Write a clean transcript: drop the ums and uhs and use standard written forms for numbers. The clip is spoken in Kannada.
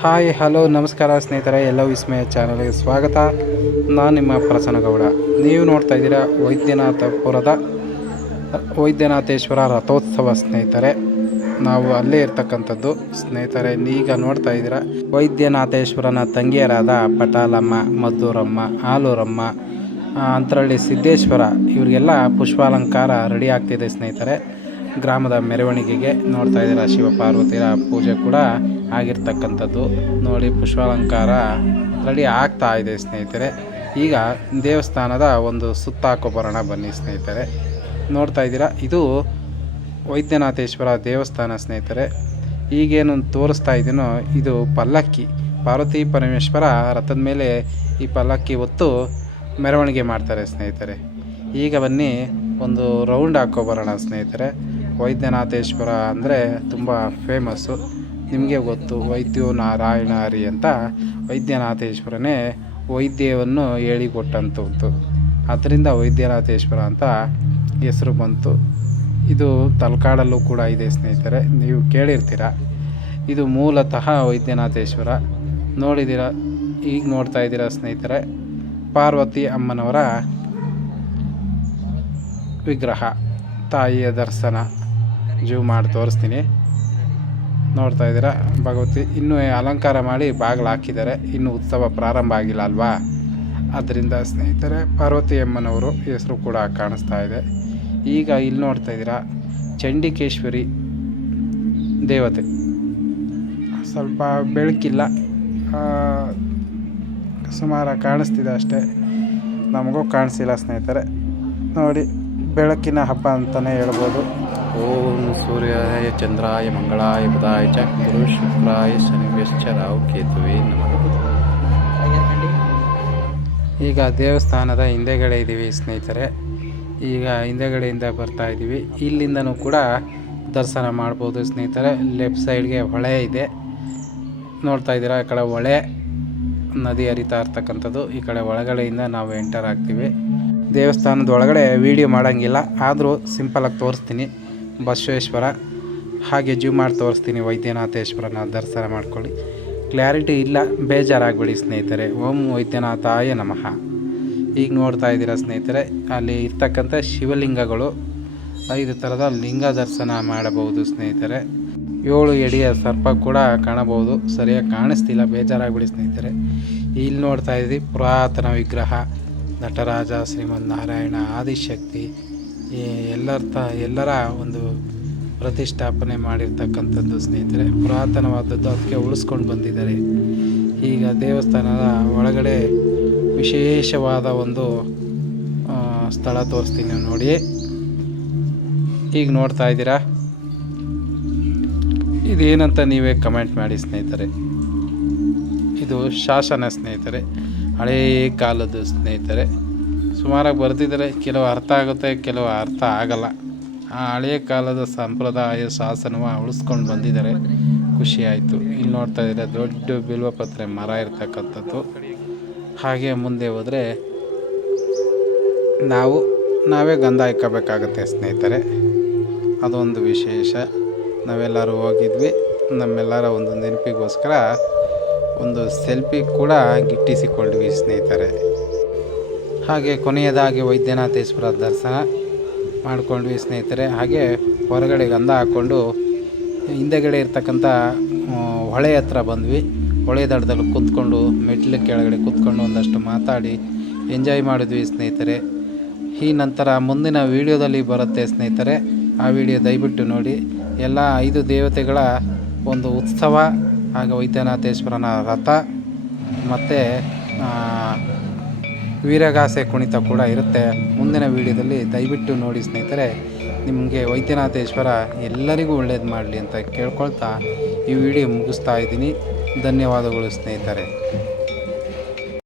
ಹಾಯ್ ಹಲೋ ನಮಸ್ಕಾರ ಸ್ನೇಹಿತರೆ, ಎಲ್ಲ ವಿಸ್ಮಯ ಚಾನಲ್ಗೆ ಸ್ವಾಗತ. ನಾನು ನಿಮ್ಮ ಪ್ರಸನ್ನಗೌಡ. ನೀವು ನೋಡ್ತಾ ಇದ್ದೀರಾ ವೈದ್ಯನಾಥೇಶ್ವರ ರಥೋತ್ಸವ ಸ್ನೇಹಿತರೆ. ನಾವು ಅಲ್ಲೇ ಇರ್ತಕ್ಕಂಥದ್ದು ಸ್ನೇಹಿತರೆ. ಈಗ ನೋಡ್ತಾ ಇದ್ದೀರಾ ವೈದ್ಯನಾಥೇಶ್ವರನ ತಂಗಿಯರಾದ ಪಟಾಲಮ್ಮ, ಮದ್ದೂರಮ್ಮ, ಆಲೂರಮ್ಮ, ಅಂತರಳ್ಳಿ ಸಿದ್ದೇಶ್ವರ ಇವರಿಗೆಲ್ಲ ಪುಷ್ಪಾಲಂಕಾರ ರೆಡಿ ಆಗ್ತಿದೆ ಸ್ನೇಹಿತರೆ. ಗ್ರಾಮದ ಮೆರವಣಿಗೆಗೆ ನೋಡ್ತಾ ಇದ್ದೀರಾ ಶಿವಪಾರ್ವತಿಯರ ಪೂಜೆ ಕೂಡ ಆಗಿರ್ತಕ್ಕಂಥದ್ದು. ನೋಡಿ, ಪುಷ್ಪಾಲಂಕಾರ ರೆಡಿ ಆಗ್ತಾ ಇದೆ ಸ್ನೇಹಿತರೆ. ಈಗ ದೇವಸ್ಥಾನದ ಒಂದು ಸುತ್ತಾಕೋ ಬರೋಣ ಬನ್ನಿ ಸ್ನೇಹಿತರೆ. ನೋಡ್ತಾ ಇದ್ದೀರಾ, ಇದು ವೈದ್ಯನಾಥೇಶ್ವರ ದೇವಸ್ಥಾನ ಸ್ನೇಹಿತರೆ. ಈಗೇನು ತೋರಿಸ್ತಾ ಇದ್ದೀನೋ ಇದು ಪಲ್ಲಕ್ಕಿ. ಪಾರ್ವತಿ ಪರಮೇಶ್ವರ ರಥದ ಮೇಲೆ ಈ ಪಲ್ಲಕ್ಕಿ ಹೊತ್ತು ಮೆರವಣಿಗೆ ಮಾಡ್ತಾರೆ ಸ್ನೇಹಿತರೆ. ಈಗ ಬನ್ನಿ ಒಂದು ರೌಂಡ್ ಹಾಕೋ ಬರೋಣ ಸ್ನೇಹಿತರೆ. ವೈದ್ಯನಾಥೇಶ್ವರ ಅಂದರೆ ತುಂಬ ಫೇಮಸ್ಸು, ನಿಮಗೆ ಗೊತ್ತು. ವೈದ್ಯೋ ನಾರಾಯಣ ಹರಿ ಅಂತ ವೈದ್ಯನಾಥೇಶ್ವರನೇ ವೈದ್ಯವನ್ನು ಹೇಳಿಕೊಟ್ಟಂಥದ್ದು. ಅದರಿಂದ ವೈದ್ಯನಾಥೇಶ್ವರ ಅಂತ ಹೆಸರು ಬಂತು. ಇದು ತಲಕಾಡಲ್ಲೂ ಕೂಡ ಇದೆ ಸ್ನೇಹಿತರೆ, ನೀವು ಕೇಳಿರ್ತೀರ. ಇದು ಮೂಲತಃ ವೈದ್ಯನಾಥೇಶ್ವರ. ನೋಡಿದ್ದೀರಾ, ಈಗ ನೋಡ್ತಾ ಇದ್ದೀರಾ ಸ್ನೇಹಿತರೆ, ಪಾರ್ವತಿ ಅಮ್ಮನವರ ವಿಗ್ರಹ, ತಾಯಿಯ ದರ್ಶನ. ಜೂಮ್ ಮಾಡಿ ತೋರಿಸ್ತೀನಿ. ನೋಡ್ತಾ ಇದ್ದೀರಾ, ಭಗವತಿ ಇನ್ನೂ ಅಲಂಕಾರ ಮಾಡಿ ಬಾಗಿಲು ಹಾಕಿದ್ದಾರೆ. ಇನ್ನು ಉತ್ಸವ ಪ್ರಾರಂಭ ಆಗಿಲ್ಲ ಅಲ್ವಾ, ಅದರಿಂದ ಸ್ನೇಹಿತರೆ ಪಾರ್ವತಿ ಅಮ್ಮನವರು ಹೆಸರು ಕೂಡ ಕಾಣಿಸ್ತಾ ಇದೆ. ಈಗ ಇಲ್ಲಿ ನೋಡ್ತಾ ಇದ್ದೀರಾ ಚಂಡಿಕೇಶ್ವರಿ ದೇವತೆ. ಸ್ವಲ್ಪ ಬೆಳಕಿಲ್ಲ, ಸುಮಾರು ಕಾಣಿಸ್ತಿದೆ ಅಷ್ಟೇ, ನಮಗೂ ಕಾಣಿಸ್ತಿಲ್ಲ ಸ್ನೇಹಿತರೆ. ನೋಡಿ, ಬೆಳಕಿನ ಹಬ್ಬ ಅಂತಲೇ ಹೇಳ್ಬೋದು. ಓಂ ಸೂರ್ಯಾಯ ಚಂದ್ರಾಯ ಮಂಗಳಾಯ ಬುಧಾಯ ಚ ಗುರು ಶುಕ್ರಾಯ ಶನಿಶ್ಚ ರಾಹು ಕೇತುವೇ ನಮಃ. ಈಗ ದೇವಸ್ಥಾನದ ಹಿಂದೆಗಡೆ ಇದ್ದೀವಿ ಸ್ನೇಹಿತರೆ. ಈಗ ಹಿಂದೆಗಡೆಯಿಂದ ಬರ್ತಾ ಇದ್ದೀವಿ. ಇಲ್ಲಿಂದನೂ ಕೂಡ ದರ್ಶನ ಮಾಡ್ಬೋದು ಸ್ನೇಹಿತರೆ. ಲೆಫ್ಟ್ ಸೈಡ್ಗೆ ಹೊಳೆ ಇದೆ, ನೋಡ್ತಾ ಇದ್ದೀರಾ. ಈ ಕಡೆ ಹೊಳೆ ನದಿ ಹರಿತಾ ಇರ್ತಕ್ಕಂಥದ್ದು. ಈ ಕಡೆ ಒಳಗಡೆಯಿಂದ ನಾವು ಎಂಟರ್ ಆಗ್ತೀವಿ. ದೇವಸ್ಥಾನದ ಒಳಗಡೆ ವೀಡಿಯೋ ಮಾಡೋಂಗಿಲ್ಲ, ಆದರೂ ಸಿಂಪಲಾಗಿ ತೋರಿಸ್ತೀನಿ. ಬಸವೇಶ್ವರ ಹಾಗೆ ಜೂಮ್ ಮಾಡಿ ತೋರಿಸ್ತೀನಿ. ವೈದ್ಯನಾಥೇಶ್ವರನ ದರ್ಶನ ಮಾಡ್ಕೊಳ್ಳಿ. ಕ್ಲಾರಿಟಿ ಇಲ್ಲ, ಬೇಜಾರಾಗಬೇಡಿ ಸ್ನೇಹಿತರೆ. ಓಂ ವೈದ್ಯನಾಥಾಯ ನಮಃ. ಈಗ ನೋಡ್ತಾ ಇದ್ದೀರಾ ಸ್ನೇಹಿತರೆ, ಅಲ್ಲಿ ಇರ್ತಕ್ಕಂಥ ಶಿವಲಿಂಗಗಳು 5 ಥರದ ಲಿಂಗ ದರ್ಶನ ಮಾಡಬಹುದು ಸ್ನೇಹಿತರೆ. 7 ಎಡೆಯ ಸರ್ಪ ಕೂಡ ಕಾಣಬಹುದು. ಸರಿಯಾಗಿ ಕಾಣಿಸ್ತಿಲ್ಲ, ಬೇಜಾರಾಗ್ಬಿಡಿ ಸ್ನೇಹಿತರೆ. ಇಲ್ಲಿ ನೋಡ್ತಾ ಇದ್ದೀವಿ ಪುರಾತನ ವಿಗ್ರಹ, ನಟರಾಜ, ಶ್ರೀಮನ್ನಾರಾಯಣ, ಆದಿಶಕ್ತಿ ಎಲ್ಲರ ಒಂದು ಪ್ರತಿಷ್ಠಾಪನೆ ಮಾಡಿರ್ತಕ್ಕಂಥದ್ದು ಸ್ನೇಹಿತರೆ. ಪುರಾತನವಾದದ್ದು, ಅದಕ್ಕೆ ಉಳಿಸ್ಕೊಂಡು ಬಂದಿದ್ದಾರೆ. ಈಗ ದೇವಸ್ಥಾನದ ಒಳಗಡೆ ವಿಶೇಷವಾದ ಒಂದು ಸ್ಥಳ ತೋರಿಸ್ತೀನಿ ನೋಡಿ. ಈಗ ನೋಡ್ತಾ ಇದ್ದೀರಾ, ಇದೇನಂತ ನೀವೇ ಕಮೆಂಟ್ ಮಾಡಿ ಸ್ನೇಹಿತರೆ. ಇದು ಶಾಸನ ಸ್ನೇಹಿತರೆ, ಹಳೇ ಕಾಲದ್ದು ಸ್ನೇಹಿತರೆ. ಸುಮಾರಾಗಿ ಬರೆದಿದ್ದಾರೆ, ಕೆಲವು ಅರ್ಥ ಆಗುತ್ತೆ, ಕೆಲವು ಅರ್ಥ ಆಗಲ್ಲ. ಆ ಹಳೆಯ ಕಾಲದ ಸಂಪ್ರದಾಯ ಶಾಸನವ ಉಳಿಸ್ಕೊಂಡು ಬಂದಿದ್ದಾರೆ, ಖುಷಿ ಆಯಿತು. ಇಲ್ಲಿ ನೋಡ್ತಾ ಇದ್ದಾರೆ ದೊಡ್ಡ ಬಿಲ್ವಪತ್ರೆ ಮರ ಇರ್ತಕ್ಕಂಥದ್ದು. ಹಾಗೆ ಮುಂದೆ ಹೋದರೆ ನಾವೇ ಗಂಧ ಇಕ್ಕಬೇಕಾಗತ್ತೆ ಸ್ನೇಹಿತರೆ. ಅದೊಂದು ವಿಶೇಷ. ನಾವೆಲ್ಲರೂ ಹೋಗಿದ್ವಿ, ನಮ್ಮೆಲ್ಲರ ಒಂದು ನೆನಪಿಗೋಸ್ಕರ ಒಂದು ಸೆಲ್ಫಿ ಕೂಡ ಗಿಟ್ಟಿಸಿಕೊಂಡ್ವಿ ಸ್ನೇಹಿತರೆ. ಹಾಗೆ ಕೊನೆಯದಾಗಿ ವೈದ್ಯನಾಥೇಶ್ವರ ದರ್ಶನ ಮಾಡಿಕೊಂಡ್ವಿ ಸ್ನೇಹಿತರೆ. ಹಾಗೆ ಹೊರಗಡೆ ಗಂಧ ಹಾಕ್ಕೊಂಡು ಹಿಂದೆಗಡೆ ಇರ್ತಕ್ಕಂಥ ಹೊಳೆ ಹತ್ರ ಬಂದ್ವಿ. ಹೊಳೆ ದಡದಲ್ಲಿ ಕೂತ್ಕೊಂಡು, ಮೆಟ್ಲು ಕೆಳಗಡೆ ಕೂತ್ಕೊಂಡು ಒಂದಷ್ಟು ಮಾತಾಡಿ ಎಂಜಾಯ್ ಮಾಡಿದ್ವಿ ಸ್ನೇಹಿತರೆ. ಈ ನಂತರ ಮುಂದಿನ ವೀಡಿಯೋದಲ್ಲಿ ಬರುತ್ತೆ ಸ್ನೇಹಿತರೆ, ಆ ವಿಡಿಯೋ ದಯವಿಟ್ಟು ನೋಡಿ. ಎಲ್ಲ 5 ದೇವತೆಗಳ ಒಂದು ಉತ್ಸವ, ಹಾಗೆ ವೈದ್ಯನಾಥೇಶ್ವರನ ರಥ ಮತ್ತು ವೀರಗಾಸೆ ಕುಣಿತ ಕೂಡ ಇರುತ್ತೆ. ಮುಂದಿನ ವೀಡಿಯೋದಲ್ಲಿ ದಯವಿಟ್ಟು ನೋಡಿ ಸ್ನೇಹಿತರೆ. ನಿಮಗೆ ವೈದ್ಯನಾಥೇಶ್ವರ ಎಲ್ಲರಿಗೂ ಒಳ್ಳೇದು ಮಾಡಲಿ ಅಂತ ಕೇಳ್ಕೊಳ್ತಾ ಈ ವಿಡಿಯೋ ಮುಗಿಸ್ತಾ ಇದ್ದೀನಿ. ಧನ್ಯವಾದಗಳು ಸ್ನೇಹಿತರೆ.